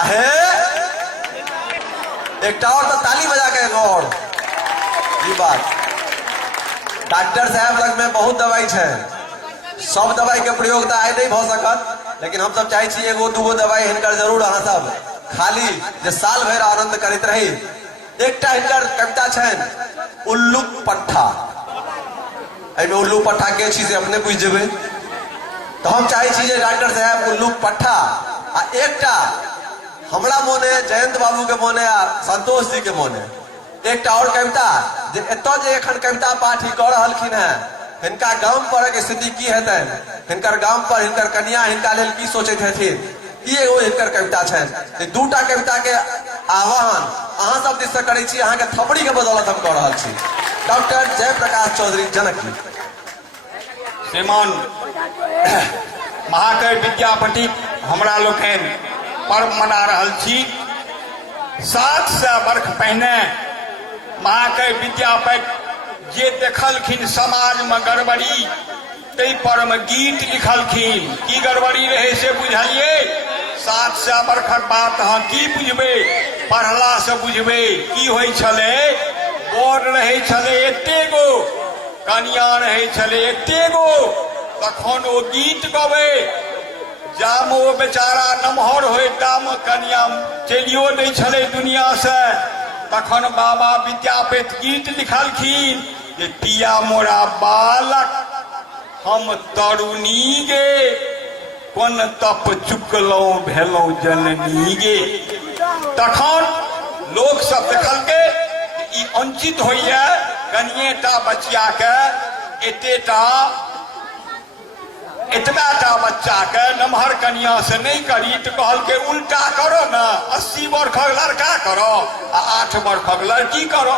आहे एक और तो ताली बजा के और ये बात डॉक्टर साहब लग में बहुत दवाई है, सब दवाई के प्रयोग तो आए नहीं भ सकत, लेकिन हम सब चाहे एगो दूगो दवाई हिनकर जरूर अहाँ सब खाली जे साल भर आनंद करते रही। एक हिनकर कविता छन उल्लू पट्ठा, एमे उल्लू पट्ठा के चीज अपने पूछ जेबे तो हम चाहे जे डॉक्टर साहब उल्लू पट्ठा आ एकटा हमरा मोने जयंत बाबू के मोने आ संतोष जी के मोने एक और कविता जे एतो जे एखन कविता पाठ ही कर रहलखिन है, हिनका गांव पर के स्थिति की हेतै, हिनकर गांव पर हिनकर कन्या हिनका लेल की सोचैत हेथिन, ई एगो हिनकर कविता छनि। दूटा कविता के आह्वान अहाँ सब दिस से करै छी, अहाँ के थपड़ी के बदौलत हम कह रहल छी। डॉक्टर जयप्रकाश चौधरी जनकी। श्रीमान महाकवि विद्यापति हमरा लोकनि पर्व मना रहल छी। 700 वर्ष पहिने महाकवि विद्यापति जे देखलखिन समाज में गड़बड़ी तै पर में गीत लिखलखिन। की गड़बड़ी रहे से बुझलिए? 700 वर्षक बात अहाँ की बुझबे, पढ़ला से बुझबे। की होइ छले? बोर्ड रहे छले एतेगो, कनिया रहे छले एतेगो, तखन ओ गीत गवे जाम ओ बेचारा नमहर होय ताम कनिया चलियो दै छले दुनिया से। तखन बाबा विद्यापति गीत लिखलखिन जे पिया मोरा बालक हम तरुणी गे, कोन तप चुकलौं भेलौं जननी गे। तखन लोक सब देखलकै ई अंचित होइए कनिएटा बचिया के एतबाटा बच्चा के नमहर कनिया से नहीं करी तो कहल के उल्टा करो ना, 80 वर्षक लड़का करो आ 8 वर्षक लड़की करो।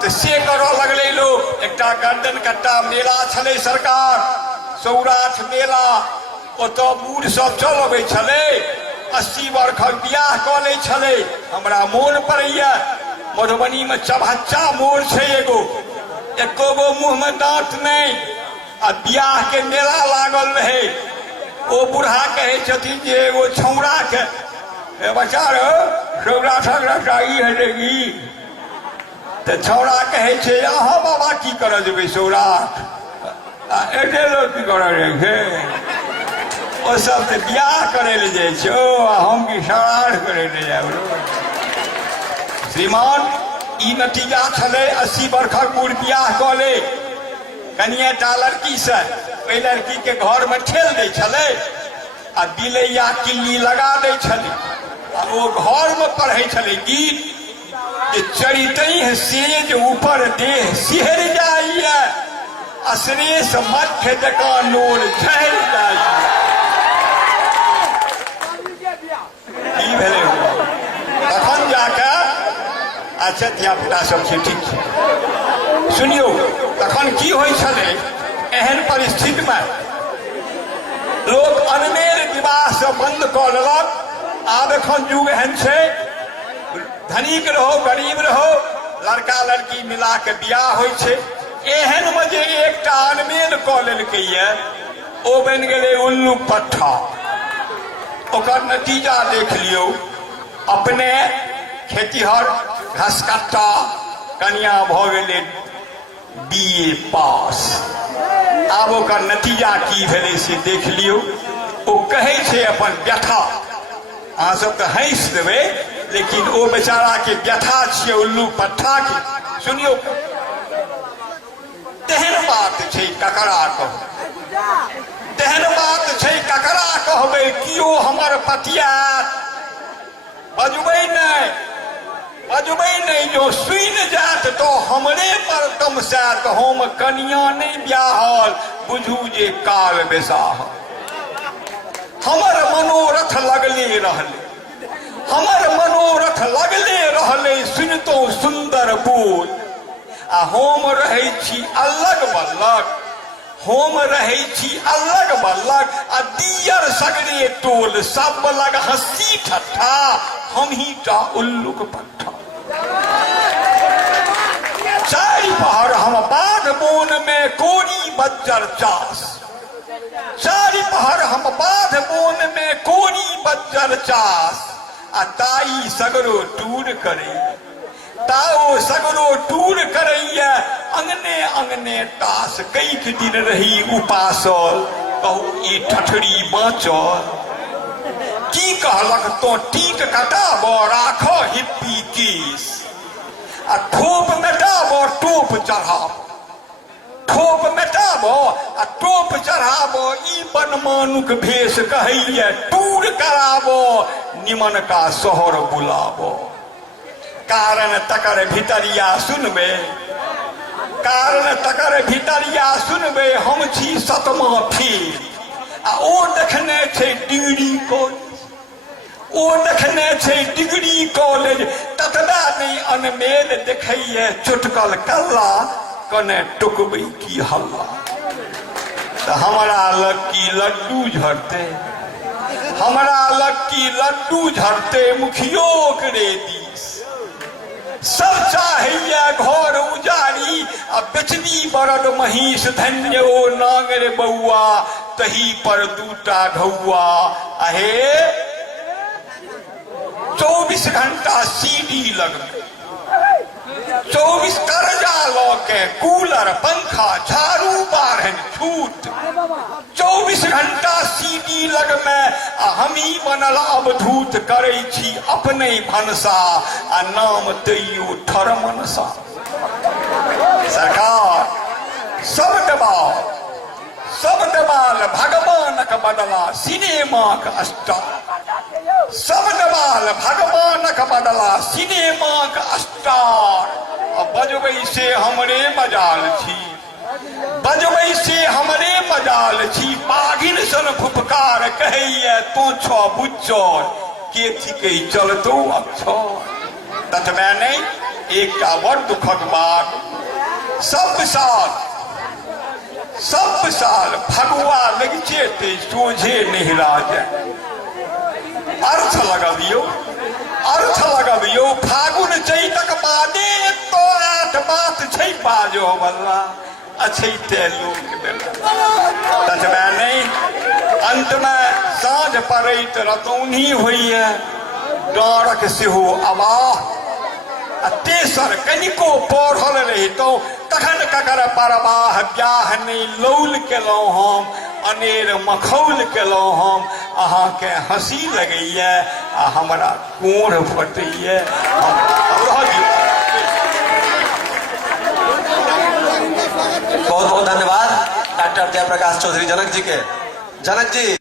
तो से करो लगले लोग। एकटा गर्दन कट्टा मेला छले सरकार, सौराठ मेला, ओतो बूढ़ सब चल अबै छले, 80 वर्षक बियाह कऽ लै छले। हमरा मोन पड़ैया मधुबनी में चभच्चा मोड़ छै एगो, एको गो मुंह में दांत नहीं, आ बियाह के मेला लागल रहे। ओ बूढ़ा कहे छथिन जे एगो छौड़ा के बच्चा रो सौराठक रटाई हेगी, तो छौड़ा कहे छे अहाँ बाबा की कर जेबै सौराठ, एते लोग की कर रहे ओ सब तो बियाह करे ले जाए छो, हम की सराठ करे ले जाए। श्रीमान ई नतीजा छले 80 वर्षक बूढ़ बियाह कऽ ले कनिएटा लड़की से, ओहि लड़की के घर में ठेल दै छले आ बिलैया किल्ली लगा दै छले आ ओ घर में पढ़े छले गीत जे चरितै सेज ऊपर देह सिहर जाइए, अश्रेष मध्य जकाँ नोर झड़ जाइए। की भेलै तखन जाके अच्छा धिया पुता सब छै ठीक छै। सुनियो तखन की होइ छले एहन परिस्थिति में लोग अनमेल विवाह से बंद कऽ लेलक। आब एखन युग एहन छै धनिक रहो गरीब रहो लड़का लड़की मिला के बियाह होइ छै। एहन में जे एकटा अनमेल कऽ लेलकैया ओ बनि गेलै उल्लू पट्ठा। ओकर नतीजा देख लियो, अपने खेतीहर घसकट्टा कनिया भऽ गेलै BA पास। आब ओकर नतीजा की भेलै से देख लियो। ओ कहै छै अपन व्यथा, अहाँ सब तऽ हंसि देबै लेकिन ओ बेचारा के व्यथा छियै उल्लू पट्ठा के। सुनियो तेहन बात छै ककरा कहू, तेहन बात छै ककरा कहबै कियो हमर पतियात बजबै नहीं, जो सुनि जात तो हमरे पर तमसात, हम कनिया नहीं ब्याहल बुझू जे काल बेसाह। हमर मनोरथ लगले रहले, हमर मनोरथ लगले रहले सुनतो सुंदर बोल, आ हम रहै छी अलग बल्लग, हम रहै छी अलग बल्लग, आ दियर सगरे टोल सब लग हंसी ठट्ठा, हम ही टा उल्लूक पट्ठा। चारि पहर हम बाध बोन में कोरी बज्जर चास, चारि पहर हम बाध बोन में कोरी बज्जर चास, आ ताई सगरो टूर करे ताओ सगरो टूर करैया अंगने अंगने तास कैक दिन रही उपासल कहू ई ठठरी बाँचल की कहलक तो टीक कटाब राख हिप्पी केस आ ठोप मेटाब टोप चढ़ाब ठोप मेटाब आ टोप चढ़ाब ई बनमानुक भेष कहैया टूर कराब निमन का शहर बुलाब कारण तकर भितरिया सुनबे कारण तकर भितरिया सुनबे हम छी सतमा फेर आ ओ देखने छै डिग्री कॉलेज ओ देखने छै डिग्री कॉलेज ततबा नहीं अनमेल देखैया चुटकल कल्ला कने टुकबै की हल्ला तो हमारा लक्की लड्डू झड़ते हमारा लक्की लड्डू झड़ते मुखियो करे दिस सब चाहिए घर उजारी आ बेचनी बरद महिष धन्य ओ नागर बउआ तही पर दूटा घौआ आहे 24 घंटा सीडी लगबे 24 कर्जा ल के कूलर पंखा झाड़ू बारहन छूट 24 घंटा सीडी लगमे आ हमी बनल अवधूत करै छी अपने भनसा आ नाम तैयो ठरमनसा सरकार सब दबाल भगवानक बदला सिनेमाक स्टार सब दबाल भगवानक बदला सिनेमाक स्टार बजबै से हमरे मजाल छी बजबै से हमरे मजाल छी बाघिन सन फुफकार कहैया तो छ बुच्चर के थिकै चलतो अक्षर ततबे नहीं एकटा बड़ दुखक बात सब साल फगुआ लगिचे ते सोझे नहिरा जाए अर्थ लगबियो फागुन चैतक बादे तो आठ बात छै बाजो बल्ला अछैते लोक ततबे नहीं अंत में साँझ पड़ैत रतौनी होइए डाँरक सेहो अवाह तेसर कनिको पढ़ल रहितो तखन ककर परवाह ब्याह नहीं लौल केलहुँ हम अनेर मखौल केलहुँ हम अहाँके हंसी लगैया आ हमरा कोढ़ फटैया बहुत बहुत धन्यवाद डॉक्टर जयप्रकाश चौधरी जनक जी के। जनक जी